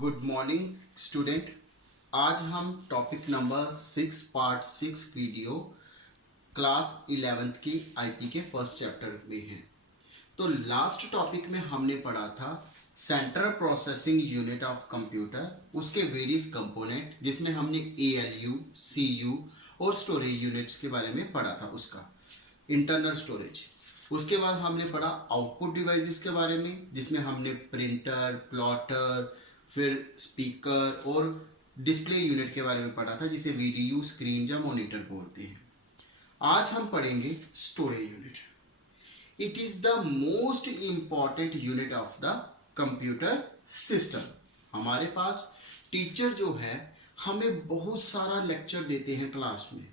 Good morning student. आज हम topic number 6 part 6 video class 11th की आईपी के फर्स्ट चैप्टर में हैं। तो लास्ट टॉपिक में हमने पढ़ा था central processing unit of computer, उसके वेरियस कंपोनेंट जिसमें हमने एएलयू, सीयू और स्टोरेज यूनिट्स के बारे में पढ़ा था, उसका इंटरनल स्टोरेज। उसके बाद हमने पढ़ा आउटपुट डिवाइसेस के बारे में जिसमें हमने प्रिंटर, प्लॉटर, फिर स्पीकर और डिस्प्ले यूनिट के बारे में पढ़ा था जिसे वीडीयू, स्क्रीन या मॉनिटर बोलते हैं। आज हम पढ़ेंगे storage unit. It is the most important unit of the computer system. हमारे पास टीचर जो है हमें बहुत सारा लेक्चर देते हैं क्लास में,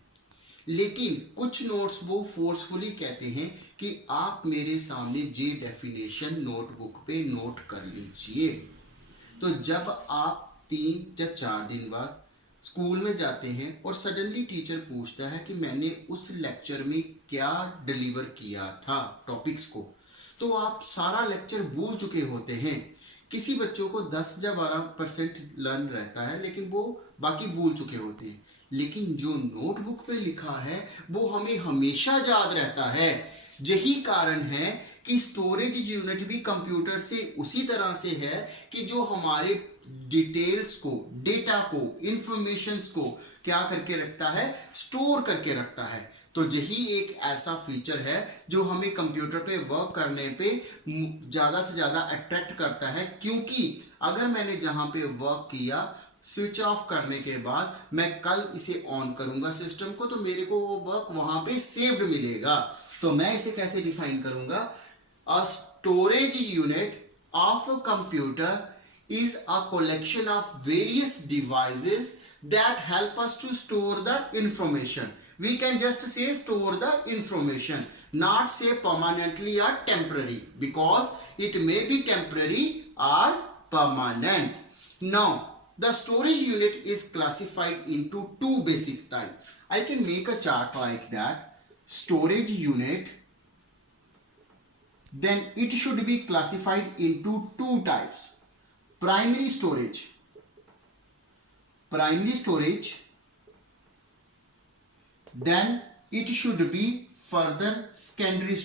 लेकिन कुछ नोट्स वो फोर्सफुली कहते हैं कि आप मेरे सामने जे डेफिनेशन नोटबुक पे नोट कर लीजिए। तो जब आप 3 या 4 दिन बाद स्कूल में जाते हैं और सडनली टीचर पूछता है कि मैंने उस लेक्चर में क्या डिलीवर किया था टॉपिक्स को, तो आप सारा लेक्चर भूल चुके होते हैं। किसी बच्चों को 10 या 12% लर्न रहता है, लेकिन वो बाकी भूल चुके होते हैं। लेकिन जो नोटबुक पे लिखा है वो हमें हमेशा याद रहता है। यही कारण है कि स्टोरेज यूनिट भी कंप्यूटर से उसी तरह से है कि जो हमारे डिटेल्स को, डेटा को, इंफॉर्मेशंस को क्या करके रखता है, स्टोर करके रखता है। तो यही एक ऐसा फीचर है जो हमें कंप्यूटर पे वर्क करने पे ज़्यादा से ज़्यादा अट्रैक्ट करता है, क्योंकि अगर मैंने जहाँ पे वर्क किया स्विच ऑफ करने के बाद मैं कल इसे ऑन करूंगा सिस्टम को, तो मेरे को वो वर्क वहाँ पे सेव्ड मिलेगा। तो मैं इसे कैसे डिफाइन करूंगा? A storage unit of a computer is a collection of various devices that help us to store the information. We can just say store the information, not say permanently or temporary, because it may be temporary or permanent. Now, the storage unit is classified into two basic types. I can make a chart like that. Storage unit, then it should be classified into two types. Primary storage, then it should be further secondary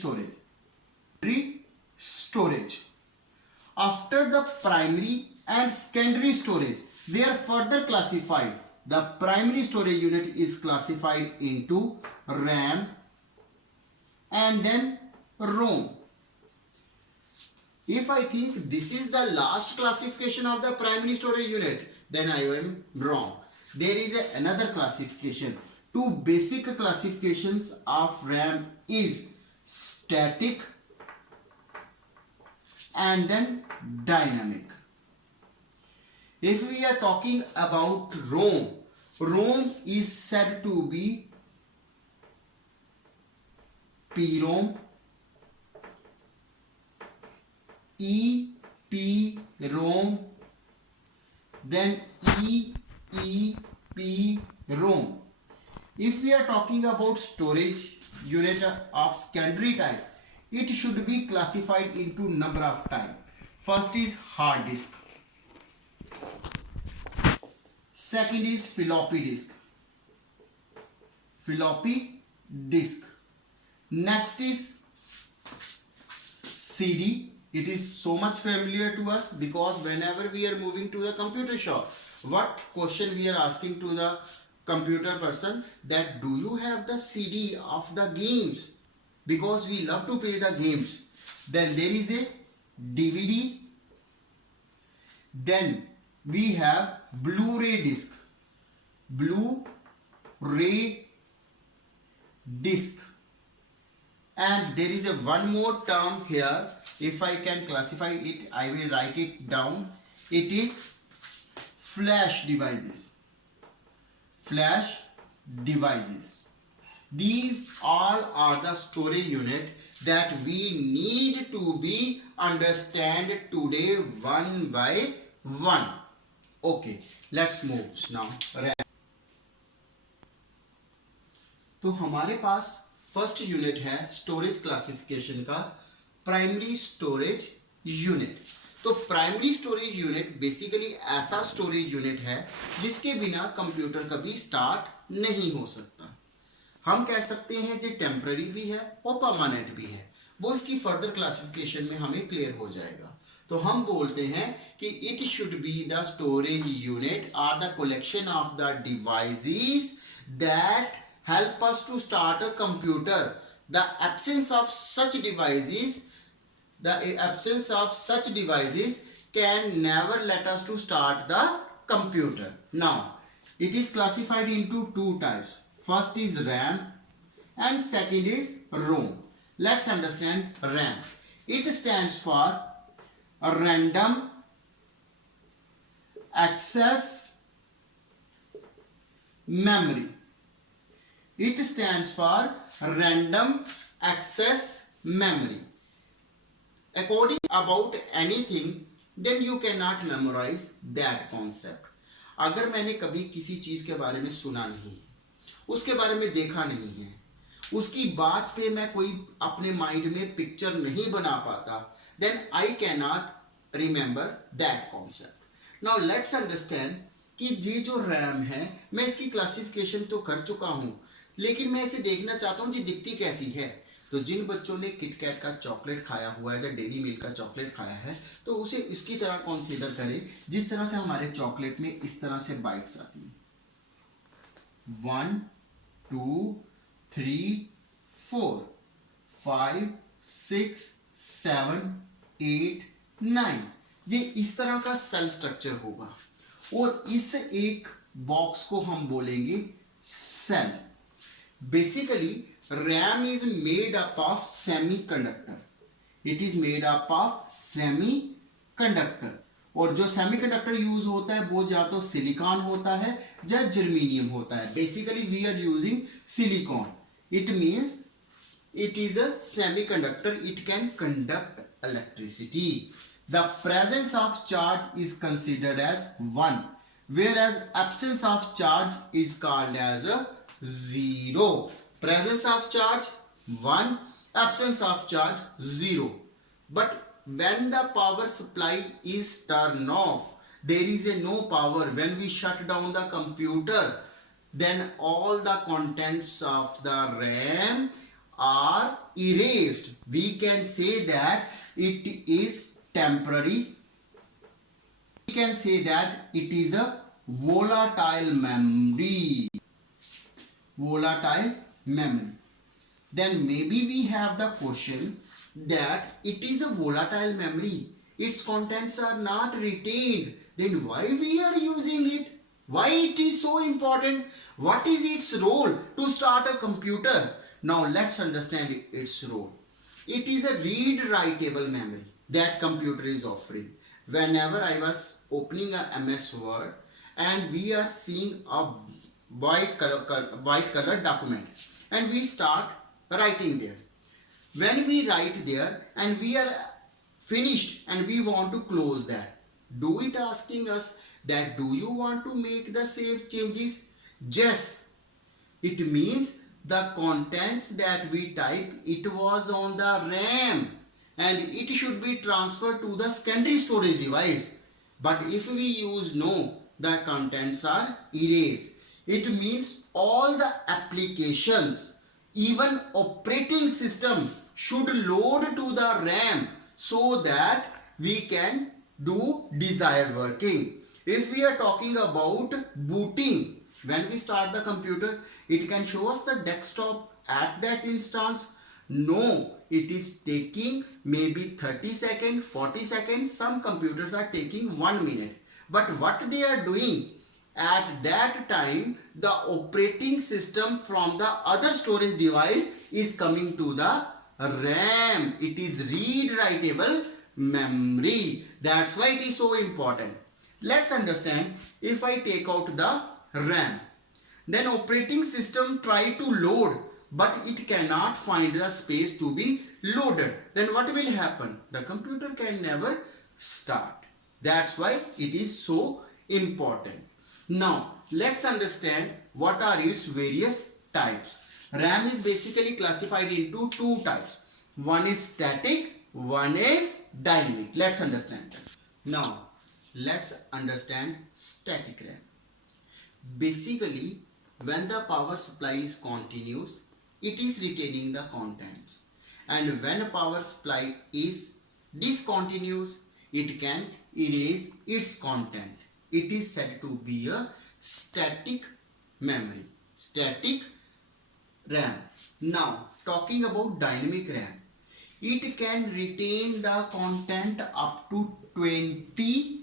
storage. After the primary and secondary storage, they are further classified. The primary storage unit is classified into RAM and then ROM. If I think this is the last classification of the primary storage unit, then I am wrong. There is another classification. Two basic classifications of RAM is static and then dynamic. If we are talking about ROM is said to be PROM, EPROM, then EEPROM. If we are talking about storage unit of secondary type, it should be classified into number of type. First is hard disk, second is floppy disk, next is CD. It is so much familiar to us because whenever we are moving to the computer shop, what question we are asking to the computer person, that do you have the CD of the games, because we love to play the games. Then there is a DVD, then we have Blu-ray disc, and there is a one more term here. If I can classify it, I will write it down. It is flash devices. These all are the storage unit that we need to be understand today one by one. Okay, let's move now. तो हमारे पास first unit है storage classification का, primary storage unit. तो तो primary storage unit basically ऐसा storage unit है जिसके बिना कंप्यूटर कभी स्टार्ट नहीं हो सकता। हम कह सकते हैं जो टेम्पररी भी है और परमानेंट भी है, वो इसकी फर्दर क्लासिफिकेशन में हमें क्लियर हो जाएगा। तो हम बोलते हैं कि it should be the storage unit or the collection of the devices that help us to start a computer. The absence of such devices can never let us to start the computer. Now it is classified into two types. First is RAM and second is ROM. Let's understand RAM. It stands for a random access memory. It stands for random access memory. According about anything, then you cannot memorize that concept. अगर मैंने कभी किसी चीज के बारे में सुना नहीं, उसके बारे में देखा नहीं है, उसकी बात पे मैं कोई अपने माइंड में पिक्चर नहीं बना पाता, then I cannot remember that concept. Now let's understand कि ये जो रैम है, मैं इसकी क्लासिफिकेशन तो कर चुका हूं, लेकिन मैं इसे देखना चाहता हूं कि दिखती कैसी है। तो जिन बच्चों ने किटकैट का चॉकलेट खाया हुआ है या डेयरी मिल्क का चॉकलेट खाया है, तो उसे इसकी तरह कंसीडर करें जिस तरह से हमारे चॉकलेट में इस तरह से बाइट्स आती हैं, 1 2 3 4 5 6 7 8 9, ये इस तरह का सेल स्ट्रक्चर होगा और इस एक बॉक्स को हम बोलेंगे cell. Basically RAM is made up of semiconductor. It is made up of semiconductor. और जो सेमीकंडक्टर यूज होता है वो या तो सिलिकॉन होता है या जर्मेनियम होता है। Basically we are using silicon. It means it is a semiconductor. It can conduct electricity. The presence of charge is considered as 1, whereas absence of charge is called as a 0. Presence of charge 1, absence of charge 0. But when the power supply is turned off, there is a no power. When we shut down the computer, then all the contents of the RAM are erased. We can say that it is temporary. We can say that it is a volatile memory. Volatile memory. Then maybe we have the question that it is a volatile memory, its contents are not retained, then why we are using it? Why it is so important? What is its role to start a computer? Now let's understand its role. It is a read writable memory that computer is offering. Whenever I was opening a MS Word and we are seeing a white color document and we start writing there. When we write there and we are finished and we want to close that, do it asking us that do you want to make the save changes? Yes. It means the contents that we type, it was on the RAM and it should be transferred to the secondary storage device. But if we use no, the contents are erased. It means all the applications, even operating system should load to the RAM so that we can do desired working. If we are talking about booting, when we start the computer, it can show us the desktop at that instance. No, it is taking maybe 30 seconds, 40 seconds. Some computers are taking 1 minute. But what they are doing, at that time the operating system from the other storage device is coming to the RAM. It is read writable memory. That's why it is so important. Let's understand, if I take out the RAM, then operating system try to load but it cannot find the space to be loaded. Then what will happen? The computer can never start. That's why it is so important. Now let's understand what are its various types. RAM is basically classified into two types. One is static, one is dynamic. Let's understand that. Now let's understand static RAM. Basically, when the power supply is continuous, it is retaining the contents, and when power supply is discontinuous, it can erase its content. It is said to be a static memory, static RAM. Now talking about dynamic RAM, it can retain the content up to 20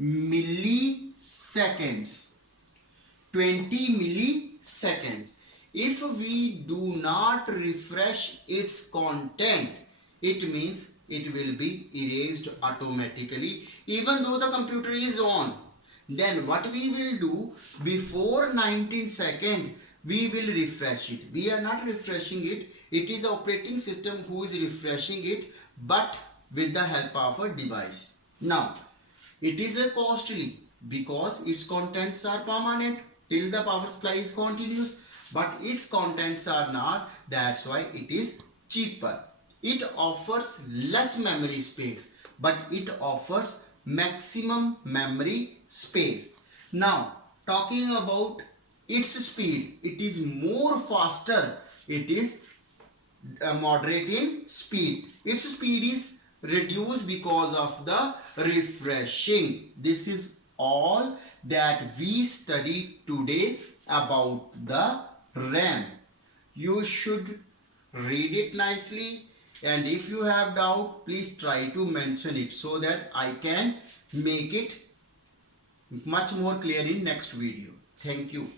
milliseconds. 20 milliseconds. If we do not refresh its content, it means it will be erased automatically even though the computer is on. Then what we will do, before 19 seconds we will refresh it. We are not refreshing it, it is operating system who is refreshing it, but with the help of a device. Now it is a costly because its contents are permanent till the power supply is continuous, but its contents are not. That's why it is cheaper. It offers less memory space, but it offers maximum memory space. Now talking about its speed, it is more faster. It is moderate in speed. Its speed is reduced because of the refreshing. This is all that we studied today about the RAM. You should read it nicely, and if you have doubt, please try to mention it so that I can make it much more clear in next video. Thank you.